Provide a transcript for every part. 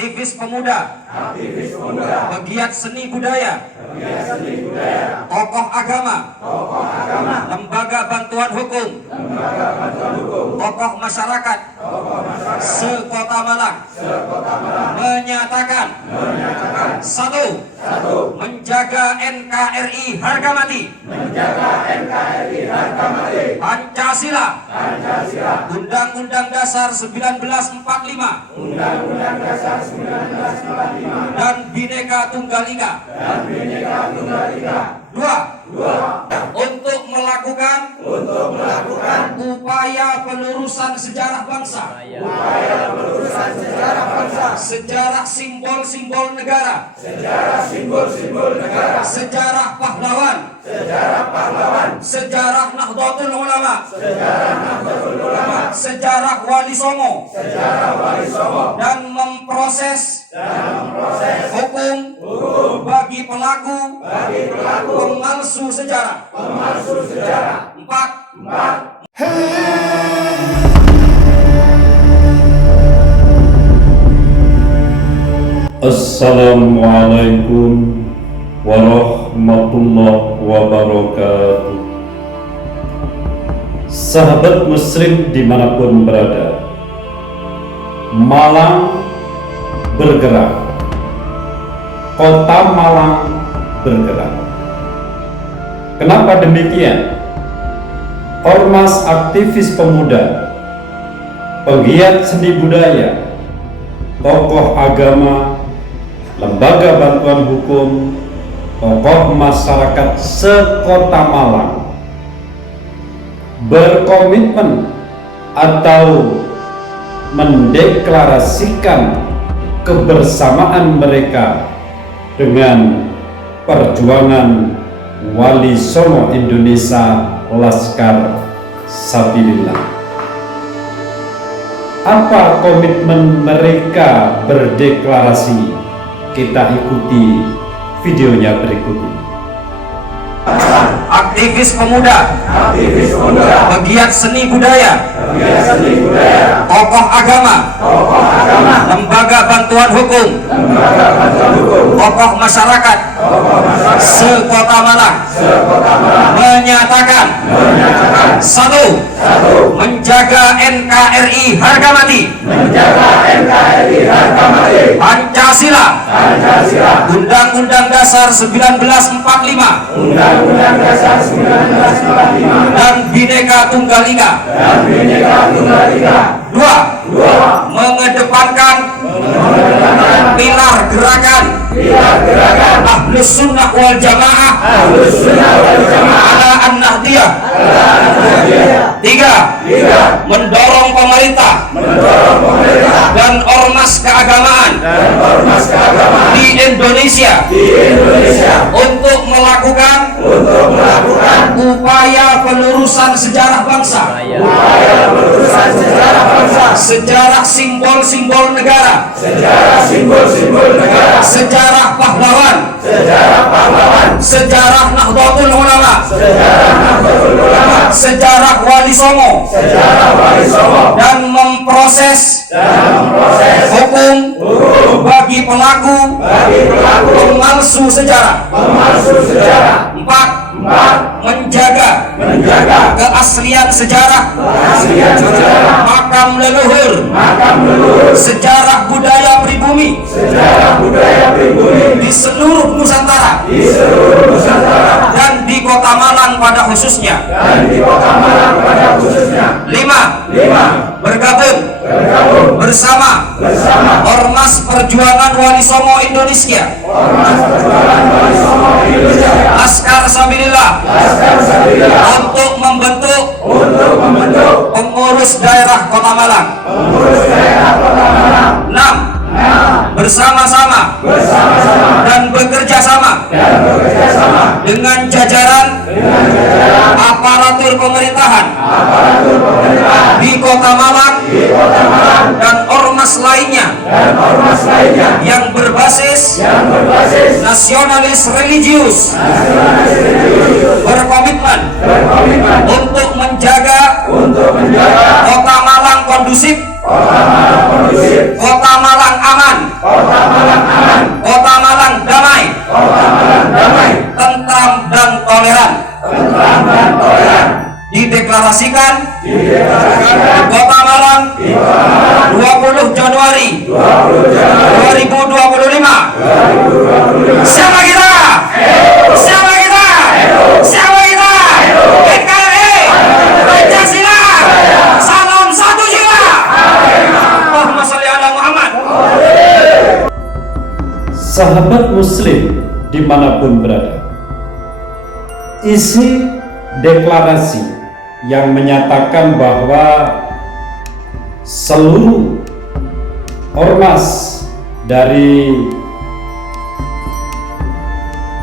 aktivis pemuda, pegiat seni budaya, tokoh agama, lembaga bantuan hukum, tokoh masyarakat sekota Malang menyatakan satu, menjaga NKRI harga mati, Pancasila, Undang-Undang Dasar 1945, dan Bhinneka Tunggal Ika. Dua, untuk melakukan upaya penerusan sejarah bangsa, sejarah simbol-simbol negara, sejarah pahlawan, sejarah Nahdlatul Ulama, sejarah Wali Songo, dan memproses hukum bagi pelaku pemalsu sejarah. Empat, Assalamualaikum warahmatullahi wabarakatuh. Sahabat muslim dimanapun berada, Malang bergerak, kota Malang bergerak. Kenapa demikian? Ormas aktivis pemuda, pegiat seni budaya, tokoh agama, lembaga bantuan hukum, tokoh masyarakat sekota Malang berkomitmen atau mendeklarasikan kebersamaan mereka dengan perjuangan Wali Songo Indonesia Laskar Sabilillah. Apa komitmen mereka berdeklarasi? Kita ikuti videonya berikut ini. aktivis pemuda, pegiat seni budaya, tokoh agama, lembaga bantuan hukum, tokoh masyarakat sekota Malang menyatakan satu, menjaga NKRI harga mati, Pancasila, Undang-Undang Dasar 1945, dan Bhinneka Tunggal Ika. Dua, mengedepankan pilar gerakan Ahlus Sunnah wal Jamaah ala An-Nahdiyah. Tiga, mendorong pemerintah dan ormas keagamaan di Indonesia untuk melakukan upaya penerusan sejarah bangsa, sejarah simbol-simbol negara, sejarah pahlawan, sejarah Nahdlatul Ulama, sejarah Wali Songo, dan memproses hukum bagi pelaku pemalsu sejarah. Empat, menjaga keaslian sejarah, makam leluhur, sejarah budaya pribumi di seluruh Nusantara dan di Kota Malang pada khususnya. Lima, bergabung bersama Ormas Perjuangan Wali Songo Indonesia, Laskar Sabilillah, untuk membentuk pengurus daerah Kota Malang. 6, bersama-sama dan bekerja sama dengan jajaran aparatur pemerintahan di Kota Malang dan ormas lainnya yang berbasis nasionalis religius, berkomitmen untuk menjaga Kota Malang kondusif, Kota Malang aman, Sahabat muslim dimanapun berada, isi deklarasi yang menyatakan bahwa seluruh ormas dari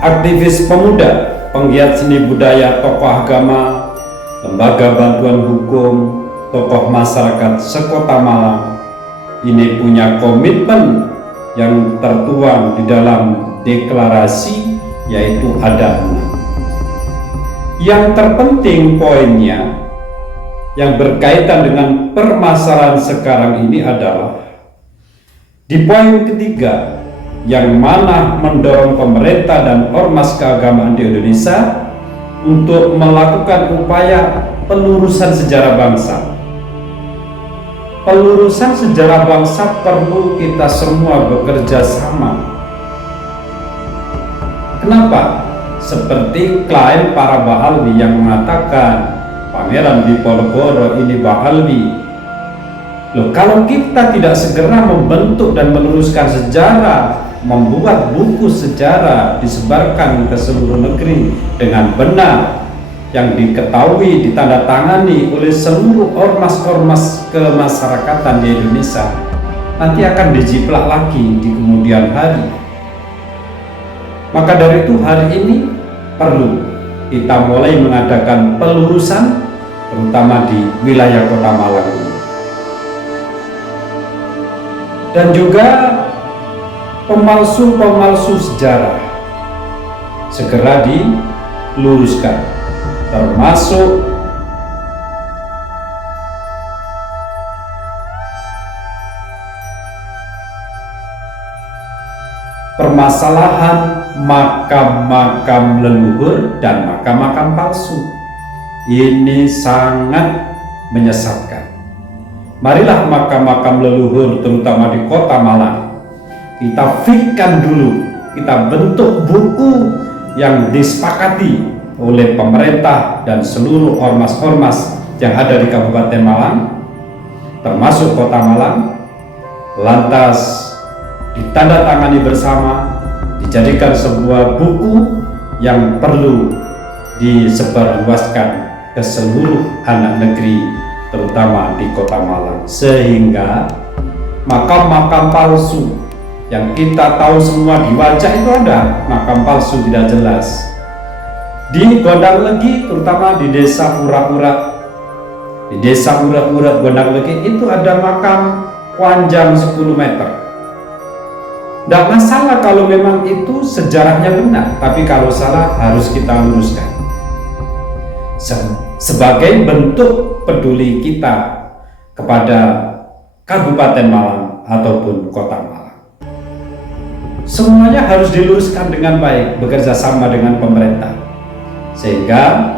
aktivis pemuda, penggiat seni budaya, tokoh agama, lembaga bantuan hukum, tokoh masyarakat sekota Malang ini punya komitmen yang tertuang di dalam deklarasi, yaitu ada 6. Yang terpenting poinnya yang berkaitan dengan permasalahan sekarang ini adalah di poin ketiga, yang mana mendorong pemerintah dan ormas keagamaan di Indonesia untuk melakukan upaya pelurusan sejarah bangsa. Pelurusan sejarah bangsa perlu kita semua bekerja sama. Kenapa? Seperti klaim para Bahalwi yang mengatakan Pangeran Diponegoro ini Bahalwi. Loh, kalau kita tidak segera membentuk dan meluruskan sejarah, membuat buku sejarah disebarkan ke seluruh negeri dengan benar, yang diketahui, ditandatangani oleh seluruh ormas-ormas kemasyarakatan di Indonesia, nanti akan dijiplak lagi di kemudian hari. Maka dari itu hari ini perlu kita mulai mengadakan pelurusan, terutama di wilayah Kota Malang ini. Dan juga pemalsu-pemalsu sejarah segera diluruskan, termasuk permasalahan makam-makam leluhur dan makam-makam palsu. Ini sangat menyesatkan. Marilah makam-makam leluhur terutama di Kota Malang kita fitkan dulu, kita bentuk buku yang disepakati oleh pemerintah dan seluruh ormas-ormas yang ada di Kabupaten Malang, termasuk Kota Malang, lantas ditandatangani bersama, dijadikan sebuah buku yang perlu disebarluaskan ke seluruh anak negeri, terutama di Kota Malang, sehingga makam-makam palsu yang kita tahu semua di wajah itu ada makam palsu tidak jelas. Di Gondanglegi, terutama di desa Urak-Urak, di desa Urak-Urak Gondanglegi itu ada makam panjang 10 meter. Tidak masalah kalau memang itu sejarahnya benar, tapi kalau salah harus kita luruskan sebagai bentuk peduli kita kepada Kabupaten Malang ataupun Kota Malang. Semuanya harus diluruskan dengan baik, bekerja sama dengan pemerintah, sehingga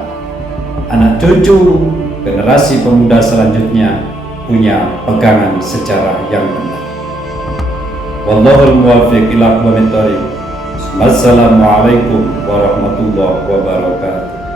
anak cucu generasi pemuda selanjutnya punya pegangan sejarah yang benar. Wallahul muwaffiq ila aqwamit thoriq. Wassalamualaikum warahmatullahi wabarakatuh.